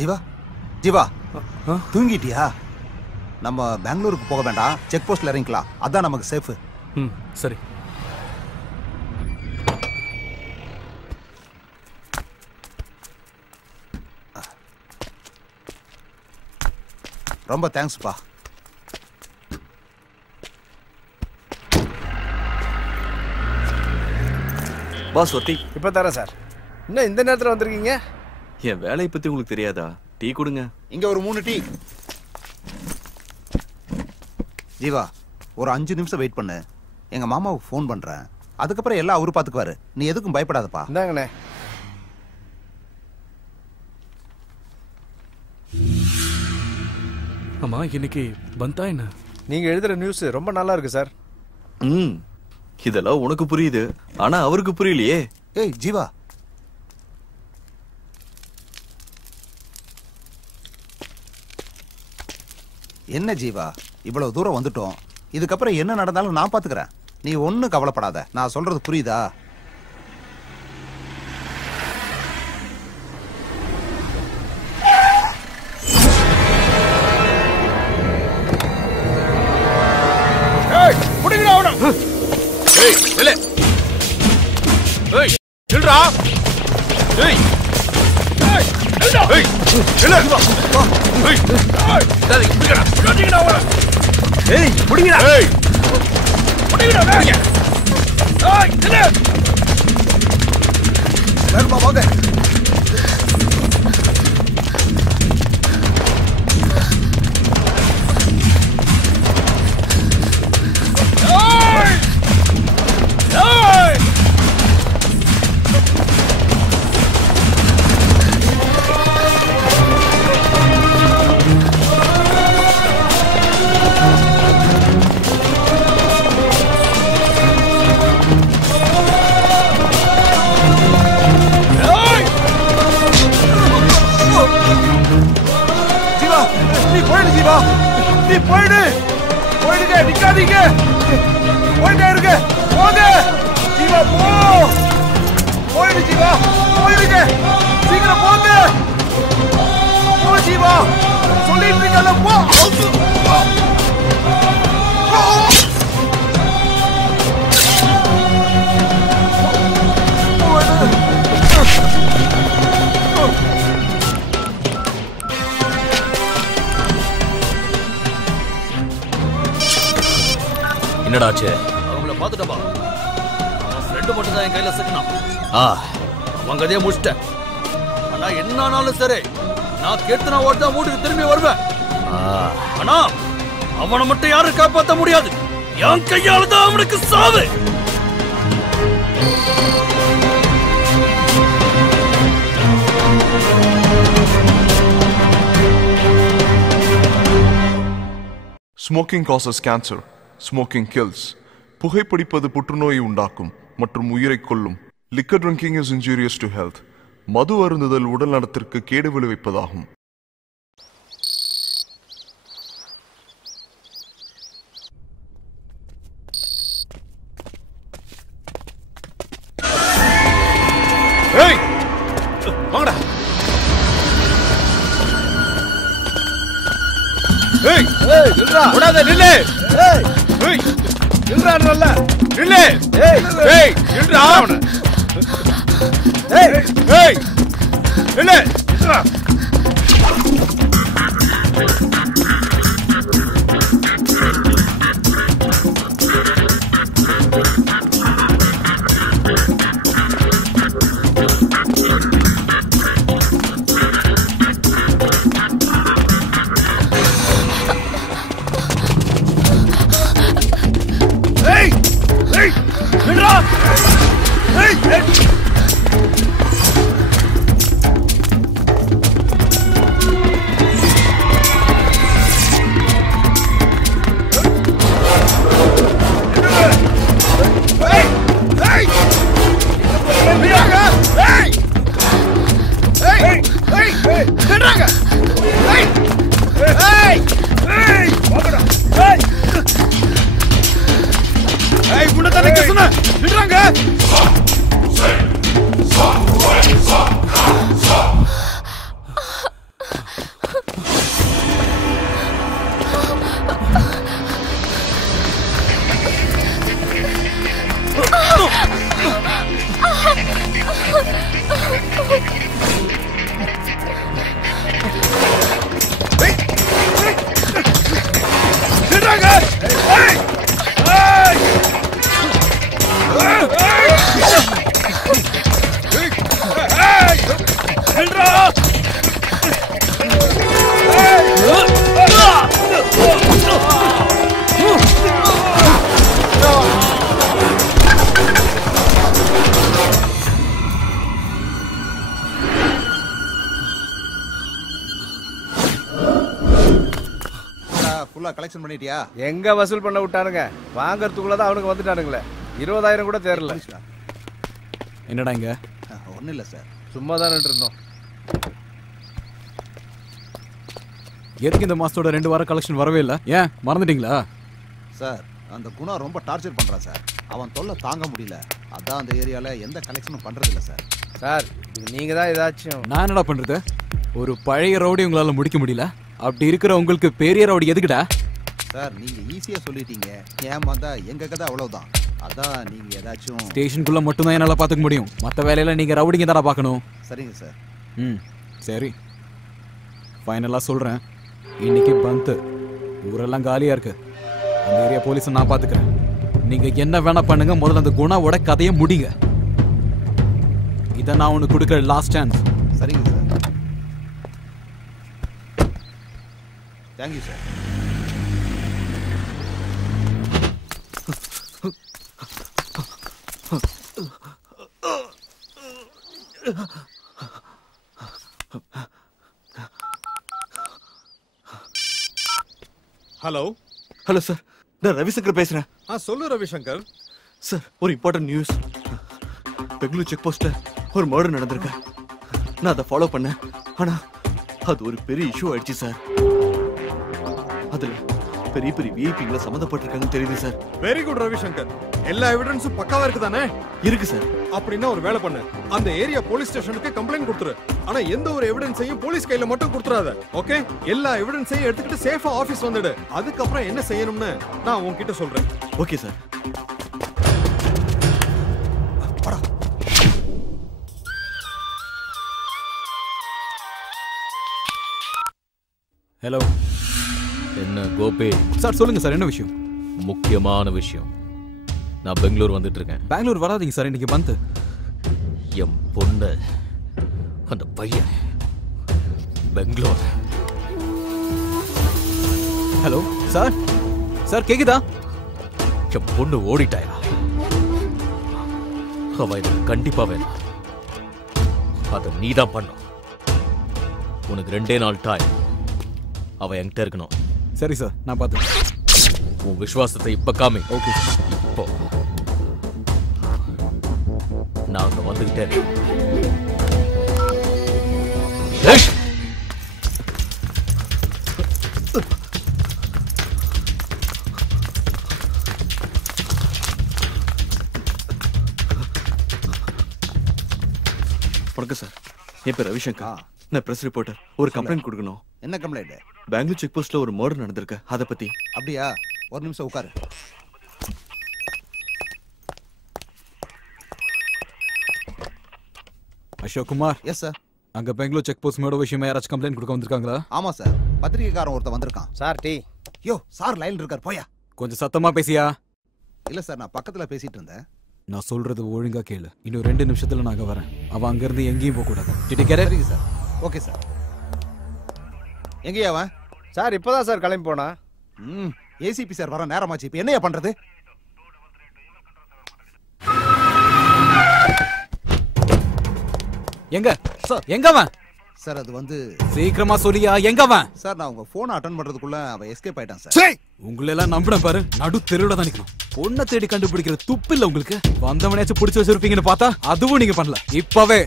ஜீவா ஜீவா தூங்கிட்டியா? நம்ம பெங்களூருக்கு போக வேண்டாம், செக் போஸ்ட்ல இறங்கிக்கலாம், அதான் நமக்கு சேஃப். சரி. ரொம்ப தேங்க்ஸ்ப்பா. பாஸ் ஒட்டி இப்போ தரேன் சார். இன்னும் இந்த நேரத்தில் வந்திருக்கீங்க? என் வேலையை பத்தி உங்களுக்கு தெரியாதா? டீ கொடுங்க. இங்க ஒரு 3 டீ. ஜீவா ஒரு 5 நிமிஷம் வெயிட் பண்ணு, எங்க மாமாவுக்கு ஃபோன் பண்றேன், அதுக்கப்புறம் எல்லாம் அவரு பாத்துக்குவாரு, நீ எதுக்கும் பயப்படாதப்பா. இந்தாங்கண்ணே. ஆமா இன்னைக்கு பந்தா என்ன? நீங்க எழுதுற நியூஸ் ரொம்ப நல்லா இருக்கு சார். இதெல்லாம் உனக்கு புரியுது, ஆனா அவருக்கு புரியலையே. ஏய் ஜீவா, என்ன ஜீவா இவ்வளவு தூரம் வந்துட்டோம், இதுக்கப்புறம் என்ன நடந்தாலும் நான் பாத்துக்கிறேன், நீ ஒன்னும் கவலைப்படாத. நான் சொல்றது புரியுதா? என்னடாச்சு? அவங்கள பாத்துட்டப்பா, அவன் ஃப்ரெண்டு மட்டும் தான் என் கையில சிக்கினான். அவங்க அதே முடிச்சிட்டேன். ஆனா என்ன ஆனாலும் சரி, நான் கேட்டு நான் ஓட்டு தான் வீட்டுக்கு திரும்பி வருவேன். ஆனா அவனை மட்டும் யாரும் காப்பாற்ற முடியாது, என் கையால தான் அவனுக்கு சாவு. Smoking causes cancer. Smoking kills. புகைப்பிடிப்பது புற்றுநோயை உண்டாக்கும் மற்றும் உயிரை கொல்லும். Liquor drinking is injurious to health. மது அருந்துதல் உடல் நலத்திற்கு கேடு விளைவிப்பதாகும். ஏய் வாங்கடா. ஏய் ஏய் நில்றா, ஓடாத நில்லு. ஏய் ஏய் நில்றா, நல்ல நில்லு. ஏய் ஏய் நில்றா அவன. ஏய் ஏய் நில்லு நில்றா. Hey, கலெக்ஷன் பண்ணிட்டியா? எங்க வசூல் பண்ண விட்டானுங்க, வாங்கறதுக்குள்ளதான் அவனுக்கு வந்துட்டானுங்களே. 20,000 கூட தேரல. என்னடா இங்க? ஒன்றும் இல்லை சார், சும்மா தான் இருந்தோம். எதுக்கு இந்த மாசத்தோட 2 வாரம் கலெக்ஷன் வரவே இல்லை? ஏன் மறந்துட்டீங்களா? சார் அந்த குணா ரொம்ப டார்ச்சர் பண்ணுறான் சார். அவன் தொல்லை தாங்க முடியல. அதான் அந்த ஏரியாவில் எந்த கலெக்ஷனும் பண்ணுறதில்ல சார். சார் இது நீங்கள் தான் ஏதாச்சும். நான் என்னடா பண்ணுறது? ஒரு பழைய ரவுடி உங்களால் முடிக்க முடியல. அப்படி இருக்கிற உங்களுக்கு பெரிய ரவுடி எதுக்குடா? சார் நீங்கள் ஈஸியாக சொல்லிட்டீங்க. ஏமாந்தா எங்கள் கதை அவ்வளோதான். அதான் நீங்கள் ஏதாச்சும் ஸ்டேஷனுக்குள்ளே மட்டும்தான் என்னால் பார்த்துக்க முடியும். மற்ற வேலையில் நீங்கள் ரவுடிங்க தானே பார்க்கணும். சரிங்க சார். சரி, ஃபைனலாக சொல்கிறேன். இன்னைக்கு பந்த் ஊரெல்லாம் காலியாக இருக்கு. அந்த ஏரியா போலீஸை நான் பார்த்துக்கிறேன். நீங்கள் என்ன வேணா பண்ணுங்க, முதல்ல அந்த குணாவோட கதையை முடிங்க. இதை நான் உனக்கு கொடுக்குற லாஸ்ட் சான்ஸ். சரிங்க sir. Thank you sir. Hello hello sir, நான் ரவிசங்கர் பேசுறேன். சொல்லு ரவிசங்கர். சார் ஒரு இம்பார்ட்டன்ட் நியூஸ். பெங்களூர் செக் போஸ்ட்ல ஒரு மர்டர் நடந்திருக்கு. நான் அதை ஃபாலோ பண்ணேன். ஆனா அது ஒரு பெரிய இஷ்யூ ஆயிடுச்சு சார். அதுல பெரிய பெரிய விஐபிங்களை சம்மந்தப்பட்டிருக்காங்கன்னு தெரியுது சார். Very good Ravishankar. எல்லா எவிடன்ஸும் பக்காவா இருக்கு தானே? இருக்கு சார். அப்படின்னா ஒரு வேலை பண்ணு, அந்த ஏரியா போலீஸ் ஸ்டேஷனுக்கு கம்ப்ளைண்ட் கொடுத்துரு. ஆனா எந்த ஒரு எவிடன்ஸையும் போலீஸ் கையில மட்டும் கொடுத்துறாத. ஓகே? எல்லா எவிடன்ஸையும் எடுத்துக்கிட்டு சேஃபா ஆபீஸ் வந்துடு. அதுக்கப்புறம் என்ன செய்யணும்னு நான் உன்கிட்ட சொல்றேன். Okay sir. ஹலோ. என்ன கோபி? சார் சொல்லுங்க சார், என்ன விஷயம்? முக்கியமான விஷயம். நான் பெங்களூர் வந்துட்டு இருக்கேன். பெங்களூர் வராதீங்க சார், இன்னைக்கு பந்த். என் பொண்ணு, அந்த பையன் பெங்களூர். Hello sir. சார் கேக்குதா? என் பொண்ணு ஓடிட்டாயா? அவ எனக்கு கண்டிப்பா வேணும். அதை நீதான் பண்ணும். உனக்கு 2 நாள் டைம். அவ என்கிட்ட இருக்கணும். சரி சார், நான் பார்த்து. உன் விசுவாசத்தை இப்ப காமி. Okay sir. இப்போ நான் அங்க வந்துகிட்டேன். வணக்கம் சார், என் பேர் ரவிசங்கர். நான் பிரஸ் ரிப்போர்ட்டர். ஒரு கம்ப்ளைண்ட் கொடுக்கணும். என்ன கம்ப்ளைண்ட்? பெங்களூர் செக் போஸ்ட்ல ஒரு மர்டர் நடந்திருக்கு, அதை பத்தி. அப்படியா? ஒரு நிமிஷம் உட்காரு. அசோக் குமார். Yes sir. அங்க பெங்களூர் செக் போஸ்ட் மேட விஷயமா யாராச்சும் கம்ப்ளைண்ட் கொடுக்க வந்திருக்காங்களா? ஆமா சார், பத்திரிகைக்காரன் ஒருத்தன் வந்திருக்கான். Sir tea. யோ சார் லைன்ல இருக்கார், போயா. கொஞ்சம் சத்தமா பேசியா? இல்ல சார், நான் பக்கத்துல பேசிட்டு இருந்தேன். நான் சொல்றது ஒழுங்கா கேளு. இன்னும் 2 நிமிஷத்துல நாங்க வரேன். அவ அங்க இருந்து எங்கேயும் போக கூடாது. சரிங்க சார். Okay sir. எங்கேயா அவன்? சார் இப்பதான் சார் கிளம்பி போனா. ஏசிபி சார் வர நேரமாச்சு. இப்ப என்னையா பண்றது? எங்க சார்? எங்க அவன்? சார் அது வந்து சீக்கிரமா சொல்லியா, எங்க அவன்? சார் நான் உங்க போனை அட்டெண்ட் பண்றதுக்குள்ள அவன் எஸ்கேப் ஆயிட்டான் சார். உங்களை எல்லாம் நம்பின பாரு, நடு தெருவுல தான் நிக்கணும். பொண்ணை தேடி கண்டுபிடிக்கிற துப்பு இல்ல உங்களுக்கு. வந்தவனையாச்சும் பிடிச்சு வச்சிருப்பீங்கன்னு பார்த்தா அதுவும் நீங்க பண்ணல. இப்பவே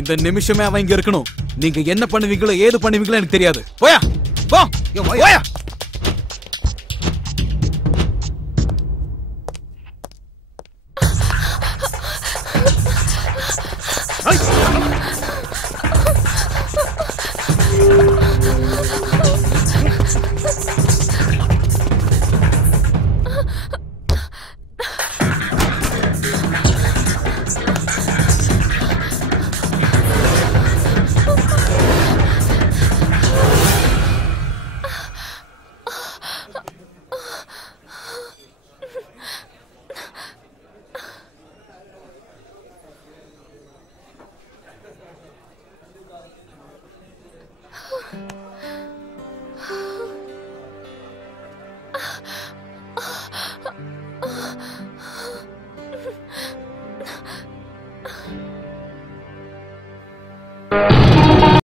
இந்த நிமிஷமே அவன் இங்க இருக்கணும். நீங்க என்ன பண்ணுவீங்களோ ஏது பண்ணுவீங்களோ எனக்கு தெரியாது. போயா போ. போயா.